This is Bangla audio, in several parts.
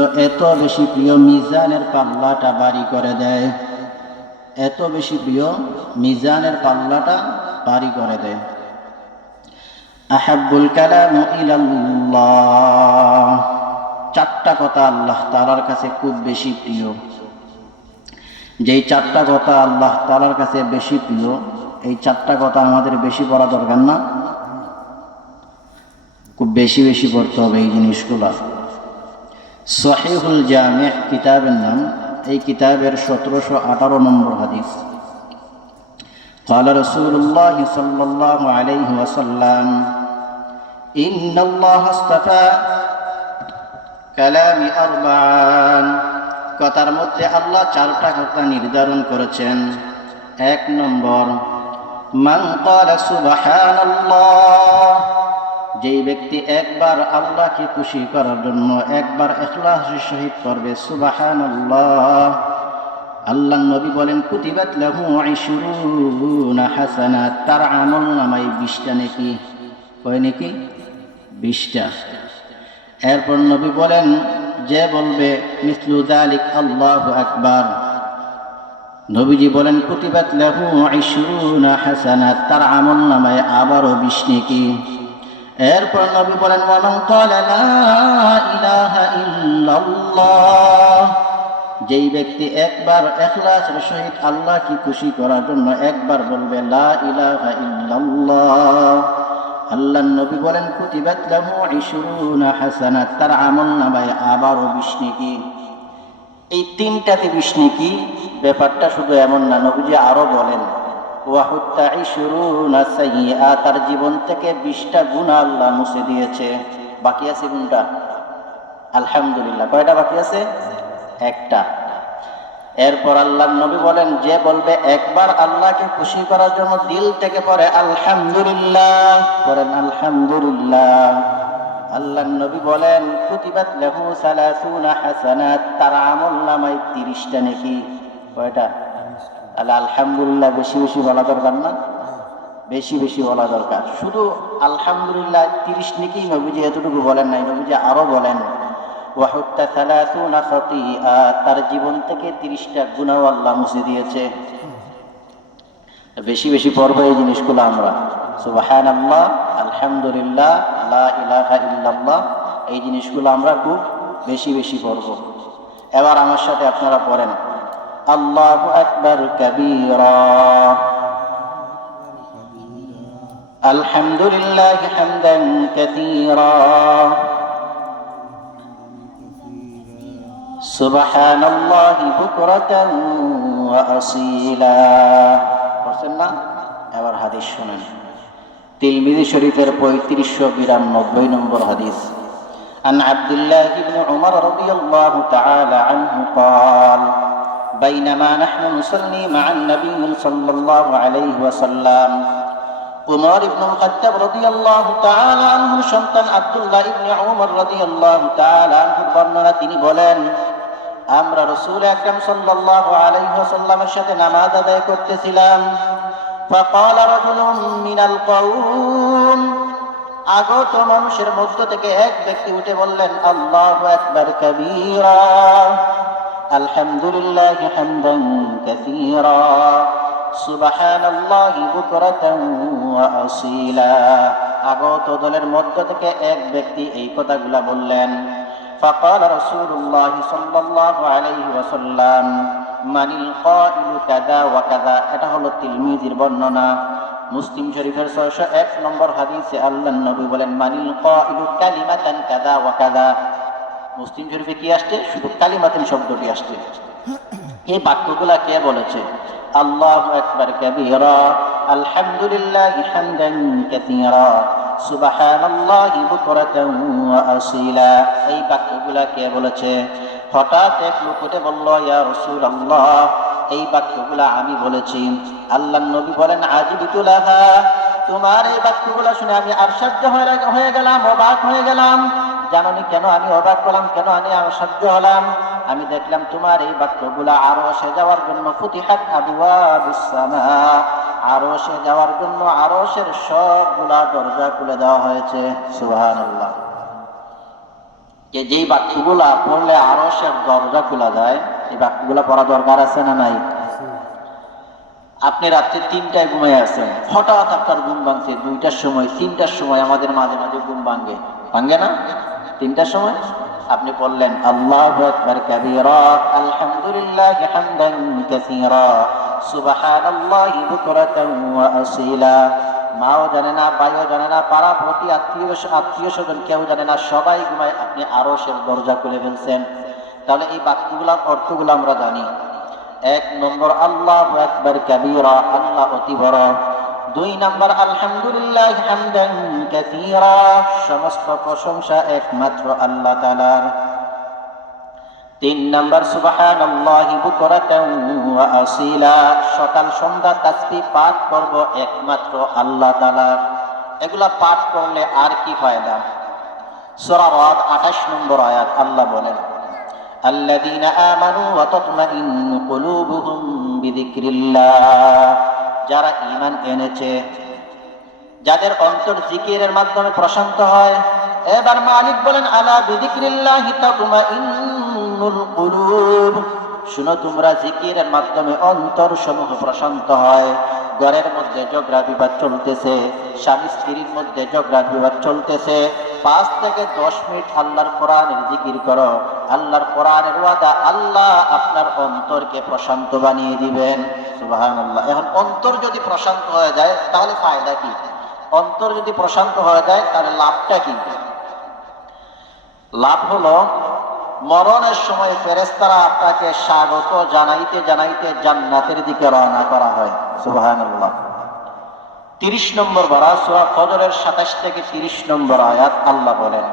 এত বেশি প্রিয় মিজানের পাল্লাটা বাড়ি করে দেয়। এত বেশি প্রিয় মিজানের পাল্লাটা বাড়ি করে দেয়। আহাবুল কালাম চারটা কথা আল্লাহ তালার কাছে খুব বেশি প্রিয়। যেই চারটা কথা আল্লাহ তালার কাছে বেশি প্রিয়, এই চারটা কথা আমাদের বেশি পড়া দরকার না? খুব বেশি বেশি পড়তে হবে এই জিনিসগুলো। সহিহুল জামে কিতাবের নাম এই কিতাবের সতেরোশো আঠারো নম্বর হাদিস قال رسول الله صلى الله عليه وسلم إن الله اصطفى كلام أربعان কথার মধ্যে আল্লাহ চারটা কথা নির্ধারণ করেছেন এক নম্বর মান ক্বালা সুবহানাল্লাহ যেই ব্যক্তি একবার আল্লাহকে খুশি করার জন্য একবার এখলাসের সহিত করবে, সুবহানাল্লাহ। আল্লাহ নবী বলেন, কুতিবাত লাহু ইশরুনা হাসানাত। তার আমল নামাই বিশটা নাকি। কয় নাকি? বিশটা। এরপর নবী বলেন, যে বলবে, মিসলু যালিক আল্লাহু আকবার। নবীজি বলেন, কুতিবাত লাহু ইশরুনা হাসানা তার আমল নামায় আবারও বিশ নাকি। এরপর নবী বলেন, ওয়ামান ইলাহা যেই ব্যক্তি একবার এখলাসের সহিত আল্লাহকে খুশি করার জন্য একবার বলবে, লা ইলাহা ইল্লাল্লাহ। আল্লাহ নবী বলেন, কুতিবাত লাহু ইশরুনা হাসানাত। তার আমল নামায় আবারও বিশ নেকি এই তিনটাতে বিশ নেকি ব্যাপারটা শুধু এমন না, নবীজি আরও বলেন তার জীবন থেকে বিশটা গুনাহ আল্লাহ মুছে দিয়েছে। বাকি আছে গুণটা আলহামদুলিল্লাহ। কয়টা বাকি আছে? একটা। এরপর আল্লাহ নবী বলেন, যে বলবে, একবার আল্লাহকে খুশি করার জন্য দিল থেকে পরে আলহামদুলিল্লাহ। বলেন, আলহামদুলিল্লাহ। আল্লাহ নবী বলেন, কুতিবাত লাহু সালাসুনা হাসানাত। তার আমল নামায় তিরিশটা নাকি। কয়টা? তাহলে আলহামদুলিল্লাহ বেশি বেশি বলা দরকার না? বেশি বেশি বলা দরকার। শুধু আলহামদুলিল্লাহ তিরিশ নাকি নবীজি এতটুকু বলেন নাই, নবীজি আরও বলেন তার জীবন থেকে তিরিশটা গুনাহ আল্লাহ মুছে দিয়েছে। বেশি বেশি পড়ব এই জিনিসগুলো আমরা। সুবাহান আল্লাহ আলহামদুলিল্লাহ, লা ইলাহা ইল্লাল্লাহ, এই জিনিসগুলো আমরা খুব বেশি বেশি পড়ব। এবার আমার সাথে আপনারা পড়েন। আল্লাহু আকবার কবীরা আলহামদুলিল্লাহ হামদান কাসীরা سبحان الله بكرة وأصيلا বলছেন না এবার হাদিস শুনেন তিলমিজি শরীফের পঁয়ত্রিশশো বিরানব্বই নম্বর হাদিস عن عبد الله بن عمر رضي الله تعالى عنه قال بينما نحن نصلي مع النبي صلى الله عليه وسلم উমর ইবনুল খাত্তাব রাদিয়াল্লাহু তাআলা আনহু সন্তান আব্দুল্লাহ ইবনে উমর রাদিয়াল্লাহু তাআলা আনহু বর্ণনা তিনি বলেন আমরা রাসূল আকরাম সাল্লাল্লাহু আলাইহি ওয়াসাল্লামের সাথে নামাজ আদায় করতেছিলাম فقال رجل من القوم আগত মানুষের মধ্য থেকে এক ব্যক্তি উঠে বললেন আল্লাহু আকবার কবীরা আলহামদুলিল্লাহ হামদান কাসীরা সুবহানাল্লাহি বুকরাতান ওয়া আসীলা আগত দলের মধ্য থেকে এক ব্যক্তি এই কথাগুলা বললেন فقال رسول الله صلى الله عليه وسلم من القائل كذا وكذا এটা হলো তিরমিজির বর্ণনা মুসলিম শরীফের ছয়শো এক নম্বর হাদিসে আল্লাহ নবী বলেন মানিল কাইলু কালিমাতান কাদা ওয়া কাদা মুসলিম শরীফে কি আসছে? শুধু কালিমাতান শব্দটি আসছে। এই বাক্যগুলা কে বলেছে? আল্লাহু আকবার কাবীরা, আলহামদুলিল্লাহ হামদান কাসীরা, সুবহানাল্লাহি বুকরাতান ওয়া আসীলা। এই বাক্যগুলা কে বলেছে? হঠাৎ এক লোক উঠে বলল, ইয়া রাসূলুল্লাহ এই বাক্যগুলা আমি বলেছি। আল্লাহ নবী বলেন আজিবিতুলাহা তোমার এই বাক্যগুলা শুনে আমি আশ্চর্য হয়ে গেলাম, অবাক হয়ে গেলাম। জানি কেন আমি অবাক করলাম কেন আমি আশ্চর্য হলাম? আমি দেখলাম তোমার এই বাক্যগুলা আরও সে যাওয়ার জন্য ফুতিহাত আরও সে যাওয়ার জন্য আরও সের সবগুলা দরজা খুলে দেওয়া হয়েছে। সুবহানাল্লাহ। যে যেই বাক্যগুলা পড়লে আরও সে দরজা খোলা যায় এই বাক্যগুলা পড়া দরকার আছে না নাই? আপনি রাত্রে তিনটায় ঘুমাই আছেন। হঠাৎ আপনার ঘুম ভাঙছে, দুইটার সময়, তিনটার সময় আমাদের মাঝে মাঝে ঘুম ভাঙ্গে ভাঙ্গে না? তিনটার সময় আপনি বললেন আল্লাহ আকবার কাবীরা, আলহামদুলিল্লাহ হামদান কাসীরা, সুবহানাল্লাহি বুকরাতান ওয়া আসীলা। মাও জানে না, ভাইও জানে না, পাড়া প্রতি আত্মীয় আত্মীয় স্বজন কেউ জানে না, সবাই ঘুমায়, আপনি আরও সে দরজা খুলে ফেলছেন। তাহলে এই বাক্যগুলোর অর্থগুলো আমরা জানি। এক নম্বর, আল্লাহ একবার কাবীরা, আল্লাহ অতি বড়। দুই নম্বর আলহামদুলিল্লাহ হামদান কাসীরা সমস্ত প্রশংসা একমাত্র আল্লাহ তাআলার তিন নম্বর সুবহানাল্লাহি বুকরাতান ওয়া আসীলা সকাল সন্ধ্যা তাসবিহ পাঠ করব একমাত্র আল্লাহ তাআলার এগুলা পাঠ করলে আর কি ফায়দা সূরা রাদ 28 নম্বর আয়াত আল্লাহ বলেন الذين آمنوا وتطمئن قلوبهم بذكر الله যারা ঈমান এনেছে, যাদের অন্তর জিকিরের মাধ্যমে প্রশান্ত হয়, এবার মালিক বলেন, আলা তাতমাইন্নুল কুলুব। শুনো, তোমরা জিকিরের মাধ্যমে অন্তর সমূহ প্রশান্ত হয়। ঘরের মধ্যে ঝগড়া বিবাদ চলতেছে, স্বামী স্ত্রীর মধ্যে ঝগড়া বিবাদ চলতেছে। পাঁচ থেকে দশ মিনিট আল্লাহর কোরআনের জিকির করো। আল্লাহর কোরআনের ওয়াদা আল্লাহ আপনার অন্তরকে প্রশান্ত বানিয়ে দিবেন। সুবাহান আল্লাহ এখন অন্তর যদি প্রশান্ত হয়ে যায়, তাহলে ফায়দা কি? অন্তর যদি প্রশান্ত হয়ে যায়, তাহলে লাভটা কি? লাভ হলো, মরণের সময় ফেরেস্তারা আপনাকে স্বাগত জানাইতে জানাইতে জান্নাতের দিকে রওনা করা হয়। সুবহানাল্লাহ। তিরিশ নম্বর বারা, সুরা ফজরের সাতাশ থেকে তিরিশ নম্বর আয়াত আল্লাহ বলেন,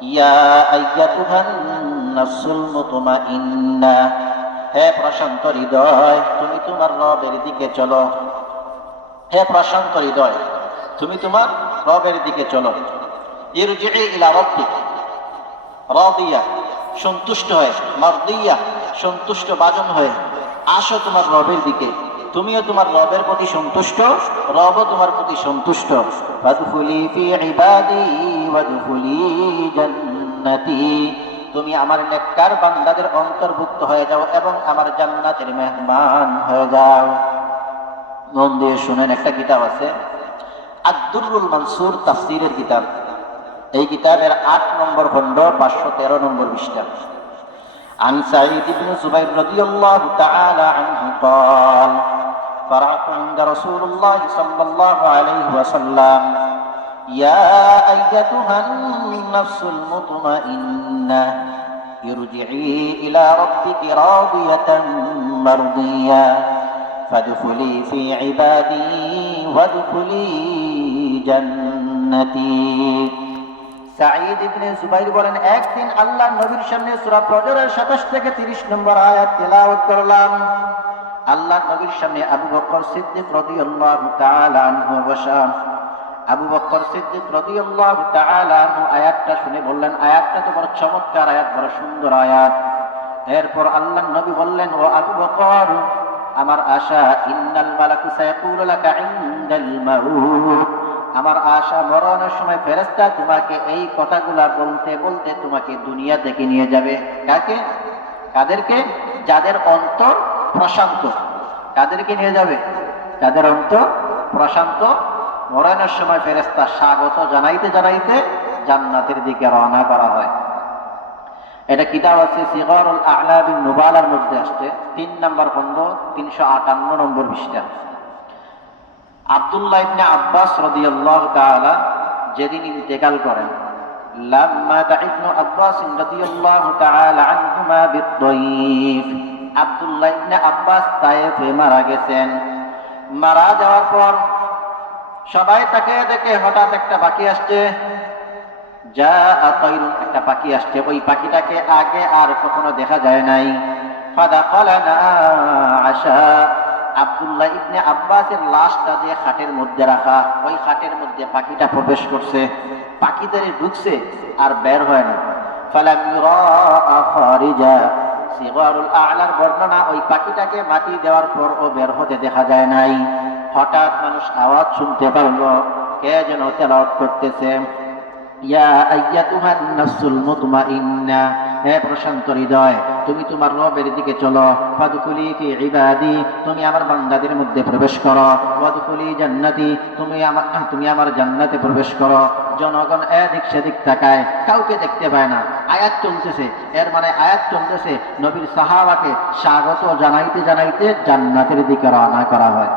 ইয়া আইয়াতুহান হে প্রশান্ত হৃদয়, তুমি তোমার রবের দিকে চলো। হে প্রশান্ত হৃদয়, তুমি তোমার রবের দিকে চলো। ইরজি'i ইলা রাব্বিক। রাদিয়া, সন্তুষ্ট হয়ে। মারদিয়া, সন্তুষ্ট বাজন হয়ে। আসো তোমার রবের দিকে। তুমিও তোমার রবের প্রতি সন্তুষ্ট, রবও তোমার প্রতি সন্তুষ্ট। ফাদখুলি ফি ইবাদি, ওয়াদখুলি জান্নাতি। তুমি আমার নেককার বান্দাদের অন্তর্ভুক্ত হয়ে যাও এবং আমার জান্নাতের মেহমান হয়ে যাও মন দিয়ে শুনেন একটা কিতাব আছে আব্দুরুল মানসুর তাফসিরের কিতাব এই কিতাবের আট নম্বর খণ্ড পাঁচশো তেরো নম্বর পৃষ্ঠা عن سعيد بن زبير رضي الله تعالى عنه قال فرعت عند رسول الله صلى الله عليه وسلم يا أيتها النفس المطمئنة ارجعي إلى ربك راضية مرضية فادخلي في عبادي وادخلي جنتي সাঈদ ইবনে জুবাইর বলেন একদিন আল্লাহ নবীর সামনে সূরা ফজরের 27 থেকে 30 নম্বর আয়াত তেলাওয়াত করলাম আল্লাহ নবীর সামনে আবু বকর সিদ্দিক রাদিয়াল্লাহু তাআলা আনহু বসা আবু বকর সিদ্দিক রাদিয়াল্লাহু আয়াতটা শুনে বললেন, আয়াতটা তো বড় চমৎকার আয়াত, বড় সুন্দর আয়াত। এরপর আল্লাহ নবী বললেন, ও আবু বকর আমার আশা, ইন্নাল মালাকু সায়াকুলু লাকা ইনদাল মাউত। আমার আশা মরণের সময় ফেরেস্তা তোমাকে এই কথাগুলা বলতে বলতে তোমাকে দুনিয়া থেকে নিয়ে যাবে। কাকে? কাদেরকে? যাদের অন্তর প্রশান্ত। কাদেরকে নিয়ে যাবে? যাদের অন্তর প্রশান্ত মরণের সময় ফেরেস্তা স্বাগত জানাইতে জানাইতে জান্নাতের দিকে রওনা করা হয়। এটা কিতাব আছে? সিগরুল আ'লা বিন নুবালার মধ্যে আসছে। তিন নম্বর খণ্ড, তিনশো আটান্ন নম্বর পৃষ্ঠা। আব্দুল্লাহ ইবনে আব্বাস রাদিয়াল্লাহু তাআলা যেদিন ইন্তেকাল করেন, লাম্মা তাইবনু আব্বাস রাদিয়াল্লাহু তাআলা আনহুমা বিদ-দাইফ আব্দুল্লাহ ইবনে আব্বাস তায়েফে মারা গেছেন। মারা যাওয়ার পর সবাই তাকে দেখে হঠাৎ একটা পাখি আসছে। যা আতাইরুন একটা পাখি আসছে। ওই পাখিটাকে আগে আর কখনো দেখা যায় নাই। ফাদা ফালানা আশা। আব্দুল্লাহ ইবনে আব্বাসের লাশটা যে খাটের মধ্যে রাখা, ওই খাটের মধ্যে পাখিটা প্রবেশ করছে। পাখিদের ঢুকছে আর বের হয় না। সিগারুল আ'লার বর্ণনা, ওই পাখিটাকে মাটি দেওয়ার পর ও বের হতে দেখা যায় নাই। হঠাৎ মানুষ আওয়াজ শুনতে পারল, কে যেন তেলাওয়াত করতেছে। ইয়া হে প্রশান্ত হৃদয়, তুমি তোমার রবের দিকে চলো। ইবাদি, তুমি আমার বান্দাদের মধ্যে প্রবেশ করো। জান্নাতি, তুমি আমার তুমি আমার জান্নাতে প্রবেশ করো। জনগণ এদিক সেদিক তাকায়, কাউকে দেখতে পায় না। আয়াত চলতেছে, এর মানে আয়াত চলতেছে, নবীর সাহাবাকে স্বাগত জানাইতে জানাইতে জান্নাতের দিকে রওনা করা হয়।